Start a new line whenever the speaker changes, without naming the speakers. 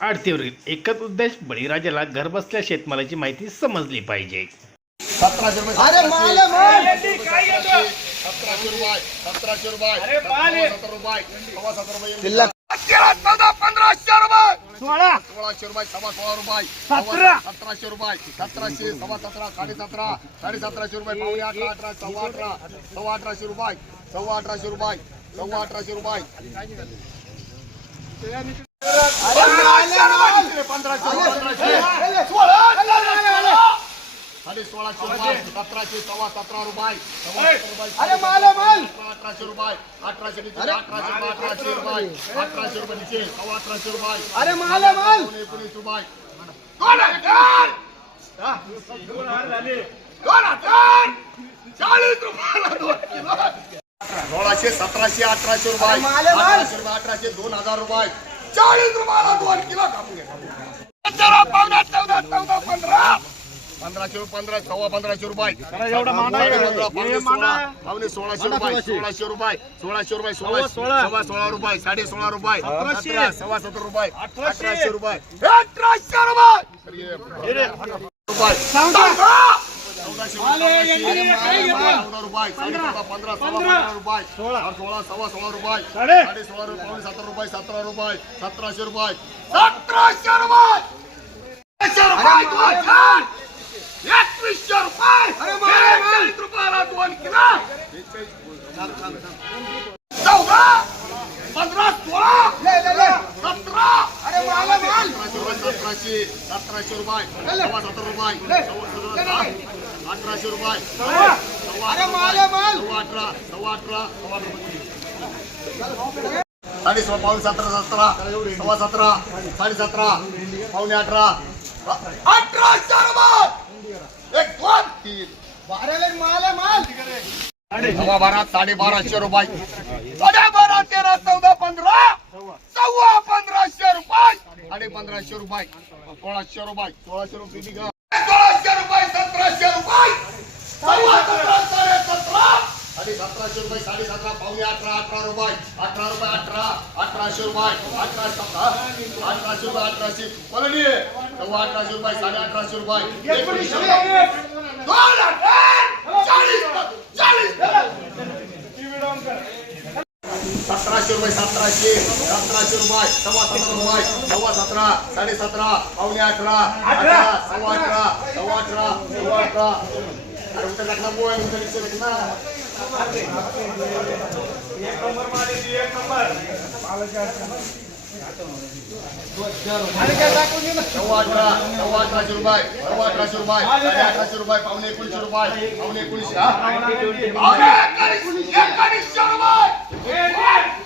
आरतीवरील एकच उद्देश बळीराजाला घरबसल्या शेतमालाची माहिती समजली पाहिजे.
सतराशे रुपये
अरे माल आहे, माल.
सतराशे रुपये सतराशे रुपये.
अरे माल आहे.
सत्तर रुपये सव्वा सत्तर रुपये
शिल्लक.
तेरा चौदा पंधराशे रुपये.
सोळा.
सोळाशे रुपये सव्वा सोळा रुपये.
सतरा.
सव्वा सतराशे रुपये. सतराशे सव्वा सतरा साडे सतरा साडे सतराशे रुपये पावणे अठरा अठरा सव्वा अठरा. सव्वा अठराशे रुपये. सव्वा अठराशे रुपये. सव्वा अठराशे रुपये. सतराशे सव्वा सतरा रुपये अठराशे रुपये अठराशे अठराशे रुपये अठराशे रुपये अठराशे रुपये नीचे सव्वा अठराशे रुपये
अरे माल आहे, माल
दोन एकोणीस रुपये चाळीस रुपयाला सोळाशे सतराशे रुपये. अठराशे रुपये अठराशे दोन हजार रुपये चाळीस रुपयाला दोन किलो कापून पंधरा चौदा चौदा पंधरा. पंधराशे पंधरा सव्वा पंधराशे रुपये.
हे
पावणे सोळाशे रुपये सोळाशे रुपये सोळाशे रुपये सोळा
सोळा.
सव्वा सोळा रुपये साडे सोळा रुपये. सव्वा सत्तर रुपये
अठराशे.
अठराशे रुपये. अठराशे रुपये. रुपये पंधरा पंधरा. रुपये. सोळा. सोळा सव्वा सोळा रुपये.
साडे.
सोळा रुपये पावणे सत्तर रुपये सतरा रुपये सतराशे रुपये. सतराशे रुपये. एकवीसशे रुपये! रुपयाला दोन किलो चौदा पंधरा सोळा सतरा. सतराशे सतराशे रुपये सत्तर रुपये. अठराशे रुपये. अठरा सव्वा अठरा सव्वा साडे सोळा पावणे सतरा सतरा सव्वा सतरा साडे सतरा पावणे अठरा. अठराशे रुपये. एक दोन तीन.
बाराला माल माल.
सव्वा बारा साडे बाराशे रुपये. साडे बारा तेरा चौदा पंधरा. सव्वा पंधराशे रुपये. साडे पंधराशे रुपये. सोळाशे रुपये. सोळाशे रुपये सोळाशे रुपये. सतराशे रुपये. सव्वा सतरा साडे सतरा. साडे सतराशे रुपये साडे सतरा पावणे अठरा अठरा रुपये. अठरा रुपये अठरा अठराशे रुपये. अठरा सतरा अठराशे रुपये अठराशे. पलडी सव्वा अठराशे रुपये साडे अठराशे रुपये. एकोणीसशे रुपये दोन हजार चाळीस चाळीस. सतराशे रुपये सतराशे सतराशे रुपये सव्वा सतरा रुपये सव्वा सतरा साडे सतरा पावणे अठरा अठरा! सव्वा अठरा सव्वा अठरा सव्वा अठरा. अरे उतर टाकणार बोय उतर निश्चय टाकणार सव्वा अठरा सव्वा अठराशे रुपये सव्वा अठराशे रुपये साडे अठराशे रुपये पावणे एकोणीसशे रुपये पावणे? पावणे एकोणीसशे. एकोणीसशे रुपये!